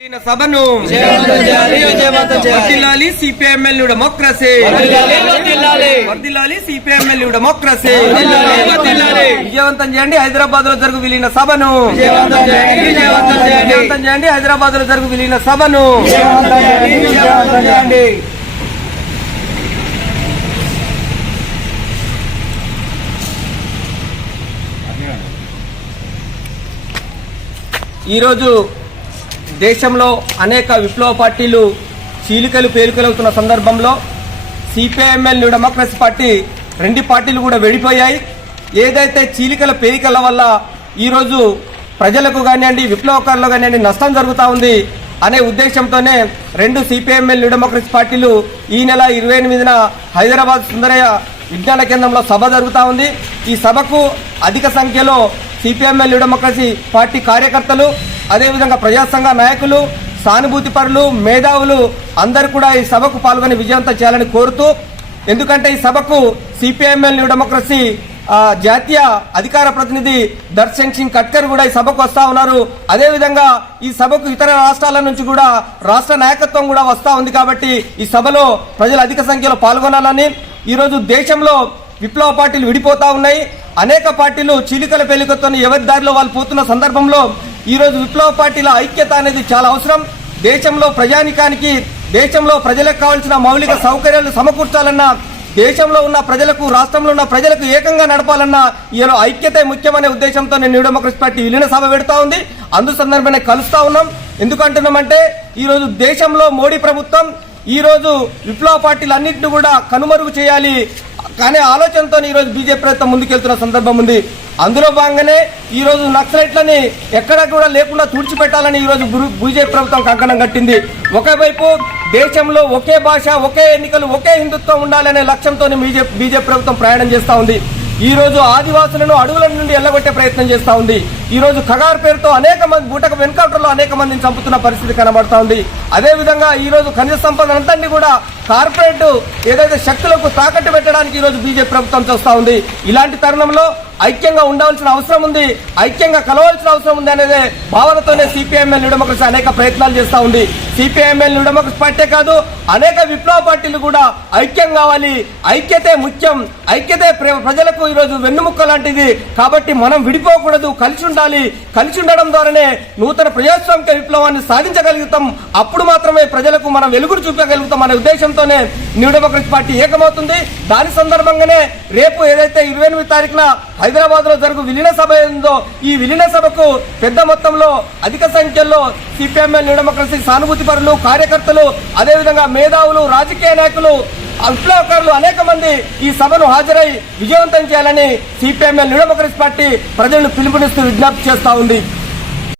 సభను వర్ధిల్లాలి CPML democracy, వర్ధిల్లాలి సిపిఎంఎల్ డెమోక్రసీ. విజయవంతం చేయండి హైదరాబాద్ లో జరుగు విలీన సభను, విజయవంతం చేయండి హైదరాబాద్ లో జరుగు విలీన సభను. ఈరోజు దేశంలో అనేక విప్లవ పార్టీలు చీలికలు పేలికలవుతున్న సందర్భంలో సిపిఐఎంఎల్ డెమోక్రసీ పార్టీ రెండు పార్టీలు కూడా విడిపోయాయి. ఏదైతే చీలికల పేలికల వల్ల ఈరోజు ప్రజలకు కానివ్వండి విప్లవకారులు కానివ్వండి నష్టం జరుగుతూ ఉంది అనే ఉద్దేశంతోనే రెండు సిపిఐఎంఎల్ డెమోక్రసీ పార్టీలు ఈ నెల 28న హైదరాబాద్ సుందరయ్య విజ్ఞాన కేంద్రంలో సభ జరుగుతూ ఉంది. ఈ సభకు అధిక సంఖ్యలో సిపిఎంఎల్ డెమోక్రసీ పార్టీ కార్యకర్తలు, అదేవిధంగా ప్రజా సంఘ నాయకులు, సానుభూతి పరులు, మేధావులు అందరూ కూడా ఈ సభకు పాల్గొని విజయవంతం చేయాలని కోరుతూ, ఎందుకంటే ఈ సభకు సిపిఎంఎల్ డెమోక్రసీ జాతీయ అధికార ప్రతినిధి దర్శన్ సింగ్ ఖట్కర్ కూడా ఈ సభకు వస్తా ఉన్నారు. అదేవిధంగా ఈ సభకు ఇతర రాష్ట్రాల నుంచి కూడా రాష్ట్ర నాయకత్వం కూడా వస్తా ఉంది. కాబట్టి ఈ సభలో ప్రజలు అధిక సంఖ్యలో పాల్గొనాలని, ఈరోజు దేశంలో విప్లవ పార్టీలు విడిపోతా ఉన్నాయి. అనేక పార్టీలు చీలికల పేలికతో ఎవరి దారిలో వాళ్ళు పోతున్న సందర్భంలో ఈరోజు విప్లవ పార్టీల ఐక్యత అనేది చాలా అవసరం. దేశంలో ప్రజానికానికి, దేశంలో ప్రజలకు కావాల్సిన మౌలిక సౌకర్యాలు సమకూర్చాలన్నా, దేశంలో ఉన్న ప్రజలకు, రాష్ట్రంలో ఉన్న ప్రజలకు ఏకంగా నడపాలన్నా ఈలో ఐక్యతే ముఖ్యమనే ఉద్దేశంతో న్యూ డెమోక్రసీ పార్టీ విలీన సభ పెడతా ఉంది. అందు సందర్భంగా కలుస్తా ఉన్నాం. ఎందుకంటున్నామంటే ఈరోజు దేశంలో మోడీ ప్రభుత్వం ఈరోజు విప్లవ పార్టీలన్నింటినీ కూడా కనుమరుగు చేయాలి కానీ ఆలోచనతో ఈరోజు బీజేపీ ప్రభుత్వం ముందుకెళ్తున్న సందర్భం ఉంది. అందులో భాగంగానే ఈరోజు నక్సలైట్లని ఎక్కడా కూడా లేకుండా తుడిచిపెట్టాలని ఈరోజు బీజేపీ ప్రభుత్వం కంకణం కట్టింది. ఒకవైపు దేశంలో ఒకే భాష, ఒకే ఎన్నికలు, ఒకే హిందుత్వం ఉండాలనే లక్ష్యంతో బీజేపీ ప్రభుత్వం ప్రయాణం చేస్తూ ఉంది. ఈ రోజు ఆదివాసులను అడవుల నుండి ఎల్లగొట్టే ప్రయత్నం చేస్తూ ఉంది. ఈ రోజు ఖగార్ పేరుతో అనేక మంది బూటక ఎన్కౌంటర్లో అనేక మందిని చంపుతున్న పరిస్థితి కనబడతా ఉంది. అదేవిధంగా ఈ రోజు ఖనిజ సంపద అంతటినీ కూడా కార్పొరేట్ ఏదైతే శక్తులకు తాకట్టు పెట్టడానికి ఈ రోజు బీజేపీ ప్రభుత్వం చూస్తా ఉంది. ఇలాంటి తరుణంలో ఐక్యంగా ఉండవలసిన అవసరం ఉంది, ఐక్యంగా కలవాల్సిన అవసరం ఉంది అనేది భావనతోనే సిపిఐఎంఎల్ డెమోక్రసీ అనేక ప్రయత్నాలు చేస్తూ ఉంది. సిపిఐఎంఎల్ డెమోక్రసీ పార్టీ కాదు, అనేక విప్లవ పార్టీలు కూడా ఐక్యం కావాలి. ఐక్యతే ముఖ్యం, ఐక్యతే ప్రజలకు ఈరోజు వెన్నుముక్క లాంటిది. కాబట్టి మనం విడిపోకూడదు, కలిసి ఉండాలి. కలిసి ఉండడం ద్వారానే నూతన ప్రజాస్వామిక విప్లవాన్ని సాధించగలుగుతాం. అప్పుడు మాత్రమే ప్రజలకు మనం వెలుగురు చూపగలుగుతాం అనే ఉద్దేశంతోనే న్యూ డెమోక్రసీ పార్టీ ఏకమవుతుంది. దాని సందర్భంగానే రేపు ఏదైతే 28వ తారీఖున హైదరాబాద్ లో జరుగు విలీన సభ ఉందో ఈ విలీన సభకు పెద్ద మొత్తంలో అధిక సంఖ్యలో సిపిఎంఎల్ డెమోక్రసీ సానుభూతి పరులు, కార్యకర్తలు, అదేవిధంగా మేధావులు, రాజకీయ నాయకులు, విప్లవకారులు అనేక మంది ఈ సభను హాజరై విజయవంతం చేయాలని సిపిఎంఎల్ డెమోక్రసీ పార్టీ ప్రజలను పిలుపునిస్తూ విజ్ఞప్తి చేస్తా ఉంది.